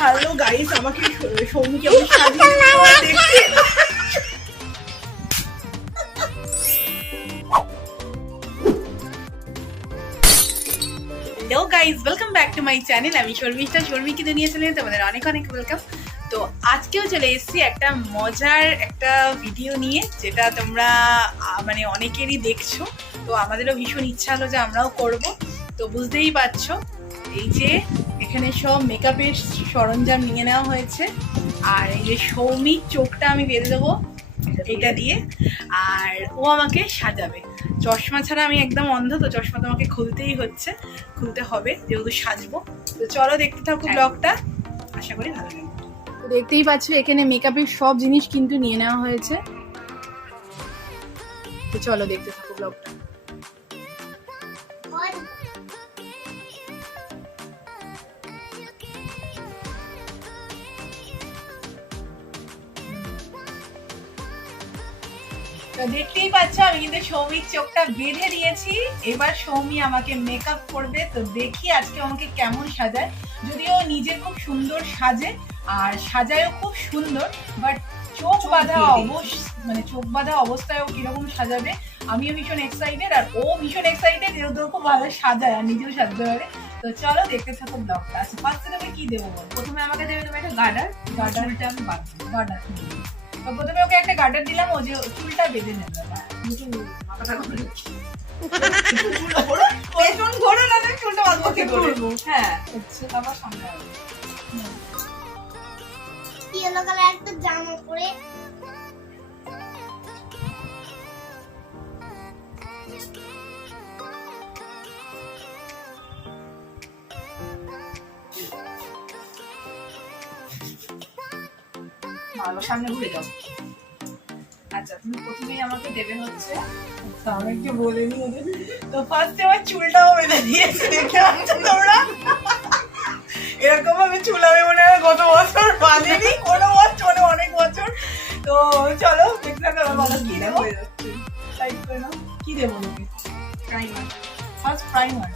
Hello guys, আমাকে সৌমি কেমন সাজিয়ে দেখতে। Hello guys, welcome back to my channel. আমি শর্মিষ্ঠা, শর্মিকে দুনিয়া চ্যানেলে তোমাদের অনেক অনেক ওয়েলকাম। তো আজকেও চলে এসেছি একটা মজার একটা ভিডিও নিয়ে, যেটা তোমরা মানে অনেকেরই দেখছো। তো আমাদেরও ভীষণ ইচ্ছা হলো যে আমরাও করব। তো বুঝতেই পারছো, এই যে এখানে সব মেকআপের সরঞ্জাম নিয়ে নেওয়া হয়েছে। আর এই যে সৌমির চোখটা আমি বেঁধে দেবো এটা দিয়ে, আর ও আমাকে সাজাবে। চশমা ছাড়া আমি একদম অন্ধ, তো চশমা তো আমাকে খুলতেই হচ্ছে, খুলতে হবে যেহেতু সাজবো। তো চলো দেখতে থাকো ব্লগটা, আশা করি ভালো লাগবে। তো দেখতেই পাচ্ছ এখানে মেকআপের সব জিনিস কিন্তু নিয়ে নেওয়া হয়েছে। তো চলো দেখতে থাকো ব্লগটা। তো দেখতেই পাচ্ছ আমি কিন্তু সৌমির চোখটা বেঁধে দিয়েছি। এবার সৌমি আমাকে মেকআপ করবে। তো দেখি আজকে আমাকে কেমন সাজায়। যদিও নিজে খুব সুন্দর সাজে, আর সাজায়ও খুব সুন্দর, বাট চোখ বাঁধা অবস্থায় ও কিরকম সাজাবে আমিও ভীষণ এক্সাইটেড, আর ও ভীষণ এক্সাইটেড, যেহেতু খুব ভালো সাজায় আর নিজেও সাজতে পারে। তো চলো দেখতে থাকো ব্লগটা। আচ্ছা, ফার্স্টে তুমি কি দেবো বল? প্রথমে আমাকে দেবে তুমি একটা গার্ডারটা আমি বাঁধবো। গার্ডার। তো প্রথমে ওকে একটা গার্ডার দিলাম, ও যে চুলটা বেঁধে নেবে। মাথাটা ঘুরে পেছন ঘোরো না, চুলটা বাঁধবো কি করে? হ্যাঁ, আচ্ছা, আবার সামনে আসবে। ইয়েলো কালার একটা জামা পরে ভালো সামনে ঘুরে যাও। আচ্ছা, তুমি প্রথমেই আমাকে দেবে হচ্ছে আমি একটু বলে নি ওদের। তো ফার্স্টে আমার চুলটাও বেঁধে দিয়েছে, দেখে আসছো তোমরা? এরকম ভাবে চুল আমি মনে হয় গত বছর বাঁধিনি, কোনো বছর অনেক বছর। তো চলো দেখতে থাকো। বলো কি দেবো? হয়ে যাচ্ছে। টাইপ করে নাও, কি দেবো লোকে? প্রাইমার। First primer.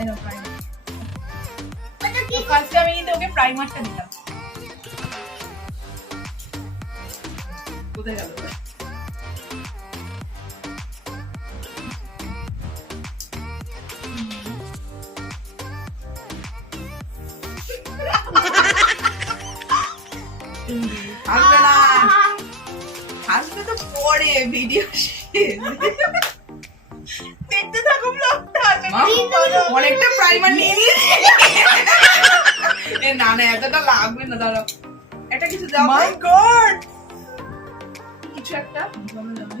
এনো প্রাইমার। ওটা কি ফার্স্টে আমি কিন্তু ওকে প্রাইমারটা দিলাম। কোথায় গেল? আসবে না, আসবে তো পরে ভিডিও দেখতে থাকো ব্লগটা। অনেকটা প্রাইমার নিয়ে নিয়েছি। না না, এতটা লাগবে না, দাঁড়াও একটা কিছু দাও। মাই গড, কিছু একটা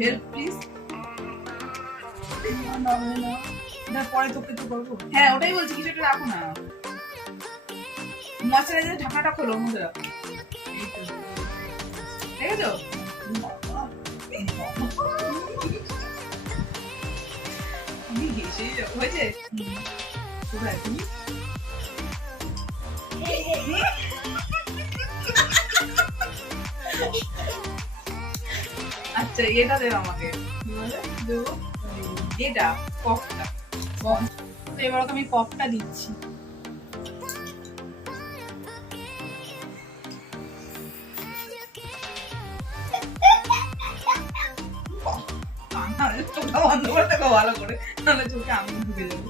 হেল্প প্লিজ। না পরে তোকে তো করবো। হ্যাঁ, ওটাই বলছি, কিছু একটা রাখো না। ময়শ্চারাইজার ঢাকনাটা খোলো, ওর মধ্যে রাখো। এই তো, দেখেছো? আমি হেসেই যাবো। হয়েছে? কোথায় তুমি? আচ্ছা, এটা দেবে আমাকে। কি বলে? দেবো এটা পপটা। তো এবার ওকে আমি পপটা দিচ্ছি। চোখটা বন্ধ করে দেখো ভালো করে, নাহলে চোখে আঙুল ঢুকে যাবে।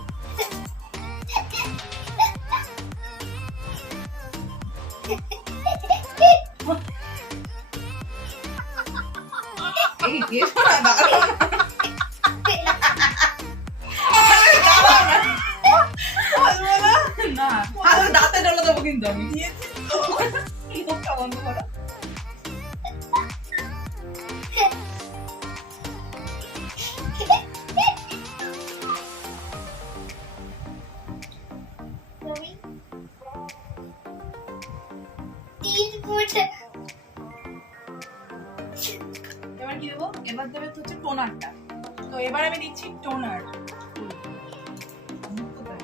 এই এসো না, দাঁড়াও না। বলবো না? না, হাতে দাঁতে ডলে দেবো কিন্তু আমি। দিয়েছি তো। মুখটা বন্ধ করো। তুমি তিন ফুট এবার কি দেবো? এবার দেবে তো হচ্ছে টোনারটা। তো এবার আমি দিচ্ছি টোনার। এত বন্ধ করবে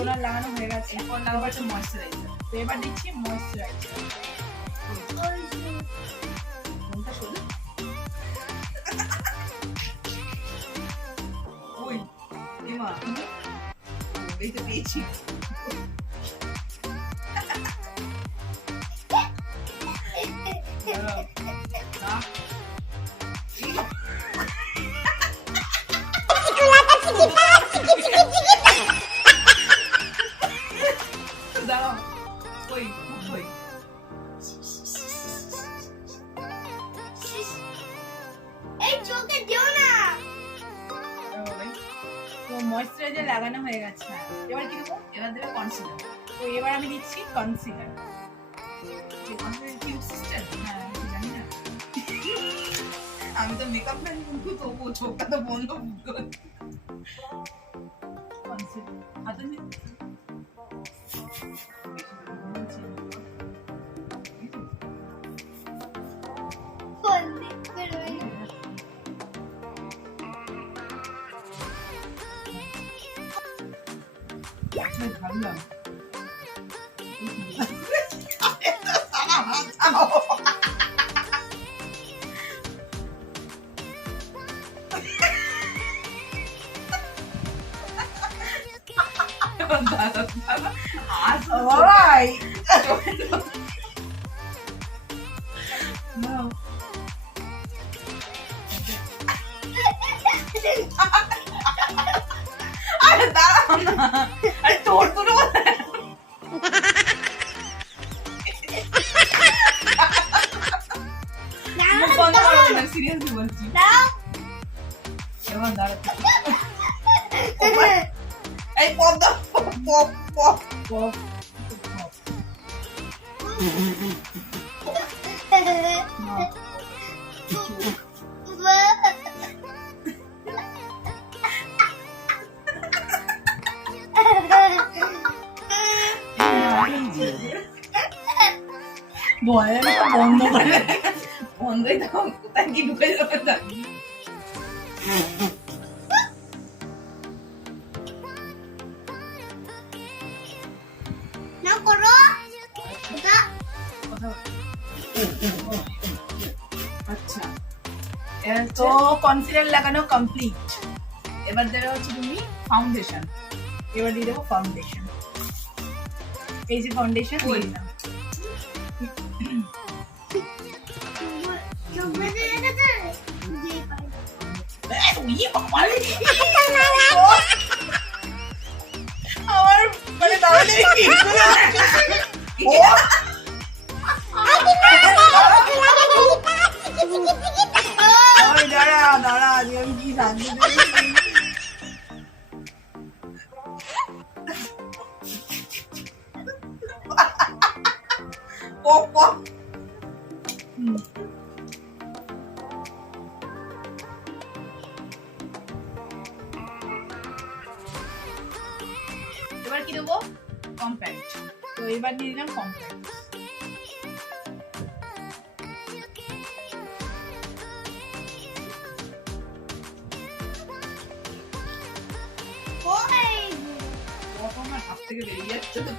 টোনার লাগানো হয়ে গেছে। এরপর লাগাবো হচ্ছে ময়েশ্চারাইজার। তো এবার দিচ্ছি ময়েশ্চারাইজার। কোনটা শোনো? ওই এমা এই তো পেয়েছি। না দাঁড়াও ওই ওই এই চোখে দিও না। তো ময়েশ্চারাইজার লাগানো হয়ে গেছে। এবার কি দেবো? এবার দেবে কনসিলার। তো এবার আমি দিচ্ছি কনসিলার। যে কনসিলার কিউব সিস্টেম। হ্যাঁ, আমি জানি না। আমি তো মেকআপ ম্যান কিন্তু তবু চোখটা তো বন্ধ করে। কনসিলার হাতে নিয়ে ফোন দেখতে রই। ভাবলাম সবাই নাও। আরে দাঁড়াও না, আরে তোর তো মুখ বন্ধ করো না, সিরিয়াসলি বলছি। দাও। এবার দাঁড়া। এই পদ্ম পপ পপ পপ পপ। নাও। বয়ানটা বন্ধ করে বন্ধই দাও, কোথায় কি ঢুকে যাবে জানি। না করো। ওটা আচ্ছা, তো কনসিলার লাগানো কমপ্লিট। এবার দেবে হচ্ছে তুমি ফাউন্ডেশন। এবার দিয়ে দেবো ফাউন্ডেশন। এই যে ফাউন্ডেশন ওই। দিলাম। চোখে দিয়ে গেছে। দিয়ে পাই। আমার মানে তাহলে কি ও ওই দাঁড়া দাঁড়া, আজকে আমি কি জানতে পেরেছি। Pop pop. এবার কি দেবো? কম্প্যাক্ট। তো এবার দিয়ে দিলাম কম্প্যাক্ট। ওই পপ আমার হাত থেকে বেরিয়ে যাচ্ছে তো।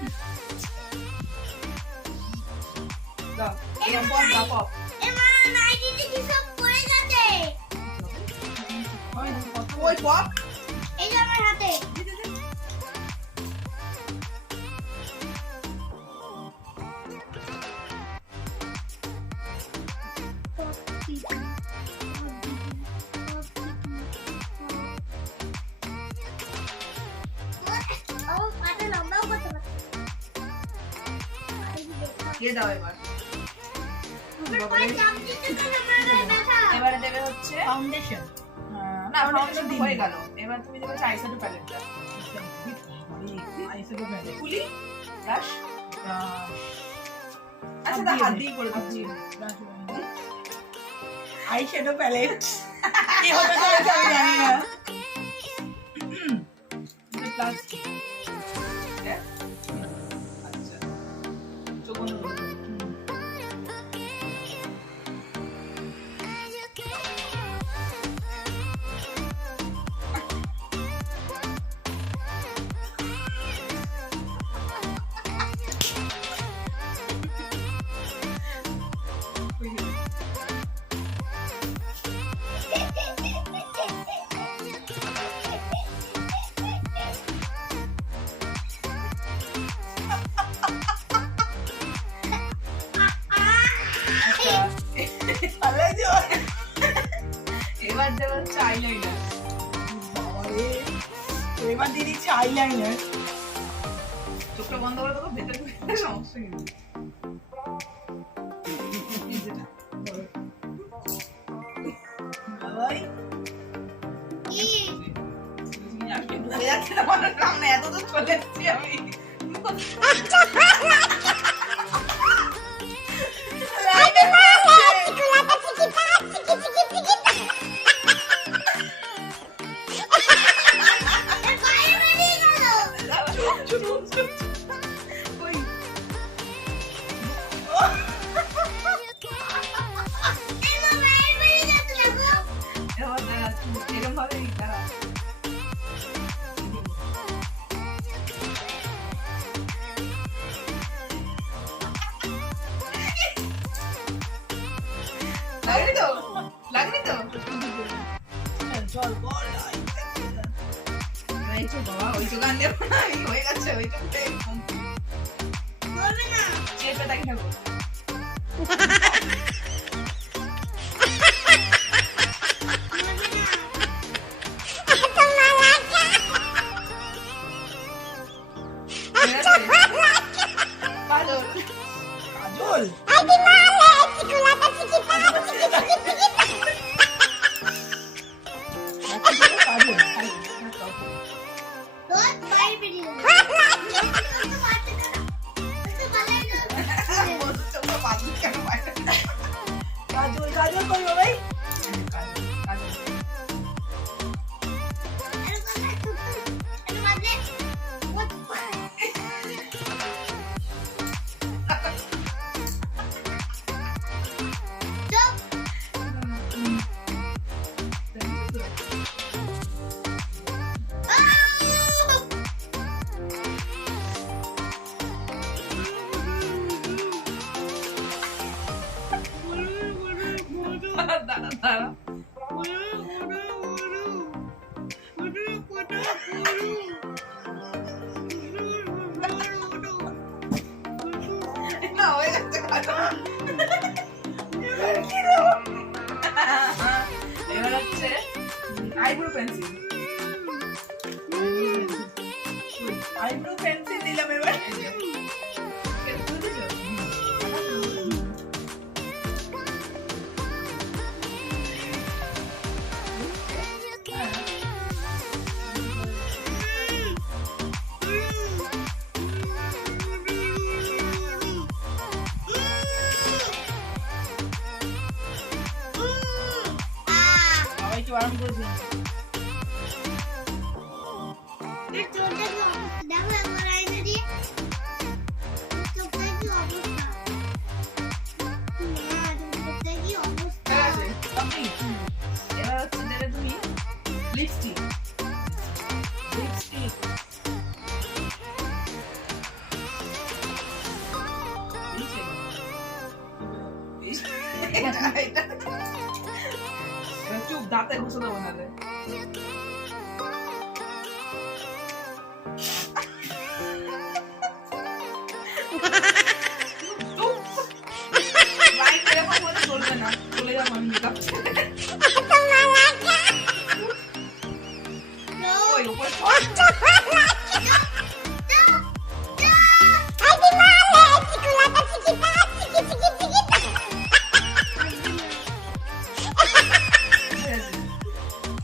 দাও, এবার পপ দাও, পপ। এবার নাইটিতে কি সব পড়ে গেছে। ওই পপ। এই যে আমার হাতে। ও পাটা লম্বাও করতে পারে। দিয়ে দাও এবার। ওই চাপ দিতে তো আমার গায়ে ব্যথা। এবারে দেবে হচ্ছে ফাউন্ডেশন। না ফাউন্ডেশন হয়ে গেল। এবার তুমি দেবে আইশ্যাডো প্যালেটটা। Eyeshadow palette. ফুলি ব্রাশ। ব্রাশ আচ্ছা, হাত দিয়ে করে দিচ্ছি। আইশ্যাডো প্যালেট কি হবে চলেছে আমি জানি না। প্লাস্টিক। আচ্ছা, চোখ বন্ধ করে দাও। এবার দেবো হচ্ছে আইলাইনার। বাবারে, এবার দিয়ে দিচ্ছি আইলাইনার। চোখটা বন্ধ করে দেবো, ভেতরে ভেতরে সমস্যা কিন্তু। এই যেটা, বলো। বাবাই, কি? আজকে ঢুকে যাচ্ছে না মানুষ সামনে, এত দূর চলে এসেছি আমি। এর বাইরে বেরিয়ে গেল। ওই, এর বাইরে বেরিয়ে যাচ্ছে দেখো। এবার দাঁড়া, এরকম ভাবে দাঁড়া। লাগনি তো? লাগনি তো? জল বল। এই তো বাবা, ওই চোখ আনলে না, এই হয়ে গেছে, ওই চোখটা এরকম। বলবে না। চেপে তাকিয়ে থাকো। বলবে না। হয়ে গেছে? কাজল। কাজল, কাজল, তোর বাইরে বেরিয়ে গেল। তো বাচ্চা না। তো বালাই না। ওর চোখটা বাদল কেন বাইরে? কাজল, কাজল কই বাবাই? কাজল, কাজল। এর বাদলে চুপ। দাঁড়া, দাঁড়া। না, হয়ে গেছে কাজল। এবার হচ্ছে আইব্রো পেন্সিল। আইব্রো পেন্সিল দিলাম এবার। এটা তুই দিছো? বাবাই কি বারণ করেছিল? চোখটা কি অবস্থা দেখো একবার আয়না দিয়ে। চোখটা কি অবস্থা। না, চোখটা কি অবস্থা। হয়ে গেছে? complete? এবার হচ্ছে দেবে তুমি লিপস্টিক। লিপস্টিক, চুপ, দাঁতে ঘুষে দেবো নাহলে। চুপ। লাইট এরকম হলে চলবে না, চলে যাবো আমি মেকআপ ছেড়ে। ওই উপরে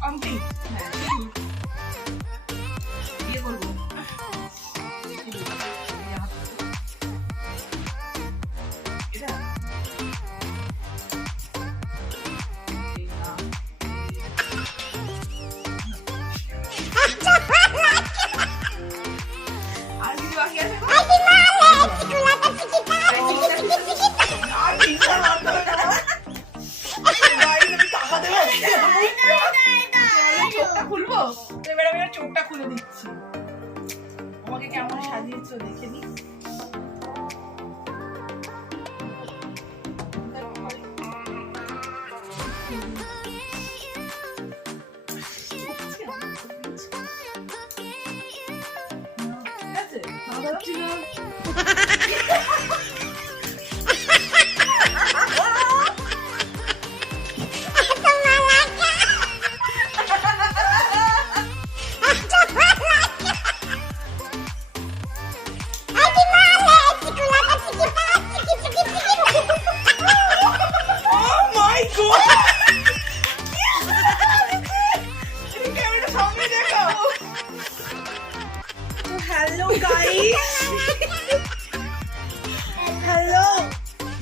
কমপ্লিট। হ্যাঁ, ইয়ে করবো। এটা এই না। আর কিছু বাকি আছে? আর তিনটা মাত্র না। বাড়িতে আমি টাকা দেবো। চোখটা খুলবো? তো এবার আমি ওর চোখটা খুলে দিচ্ছি। আমাকে কেমন সাজিয়েছো দেখে নি। ঠিক আছে? ভালো ছিল।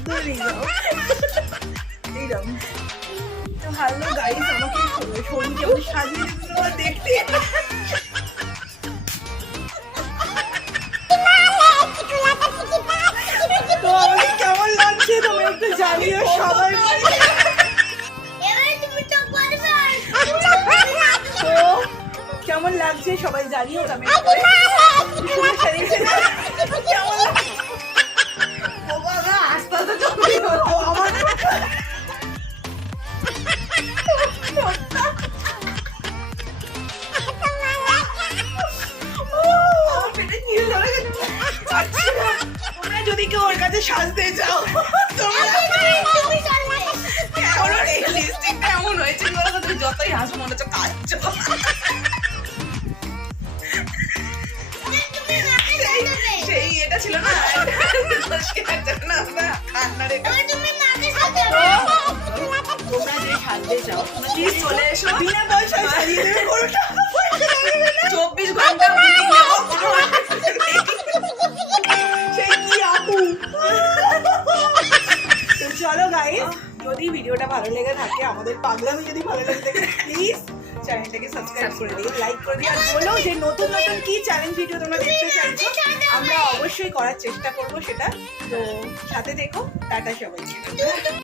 ধরে নিয়ে যাও এইরকম। তো হ্যালো গাইস, আমাকে শরীর কেমন সাজিয়ে দিতে তোমার দেখতে তো আমাকে কেমন লাগছে তুমি একটু জানিও সবাই মিলে। এবারে তুমি তো পারবে তো কেমন লাগছে সবাই জানিও কমেন্ট করে। সুন্দর সাজিয়েছে না? কেমন লাগছে? ও বাবা, আস্তে আস্তে চলে গেলো আমার। আমার পেটে খিদে ধরে গেছে। পারছি না। তোমরা যদি কেউ ওর কাছে সাজতে যাও তোমরা তুমি পারবে কেমন এই লিপস্টিকটা এমন হয়েছে বলো তো, তুমি যতই হাসো মনে হচ্ছে কাঁদছো। তুমি মাকে সাজাবে সেই এটা ছিল না কান্নার এটা। এবার তুমি মাকে সাজাবে তোমরা যে সাজতে চাও প্লিজ চলে এসো, বিনা পয়সায় সাজিয়ে দেবে, কোনো টাকা পয়সা লাগবে না। 24 ঘন্টা বুকিং নেবো, কোনো অসুবিধা নেই। সেই কি আপু। তো চলো গাইস, যদি ভিডিওটা ভালো লেগে থাকে, আমাদের পাগলামি যদি ভালো লেগে থাকে, প্লিজ চ্যানেলটাকে সাবস্ক্রাইব করে দিও, লাইক করে দিও, আর বলো যে নতুন নতুন কি চ্যালেঞ্জ ভিডিও তোমরা দেখতে চাইছো। আমরা অবশ্যই করার চেষ্টা করবো সেটা। তো সাথে দেখো, টাটা সবাইকে।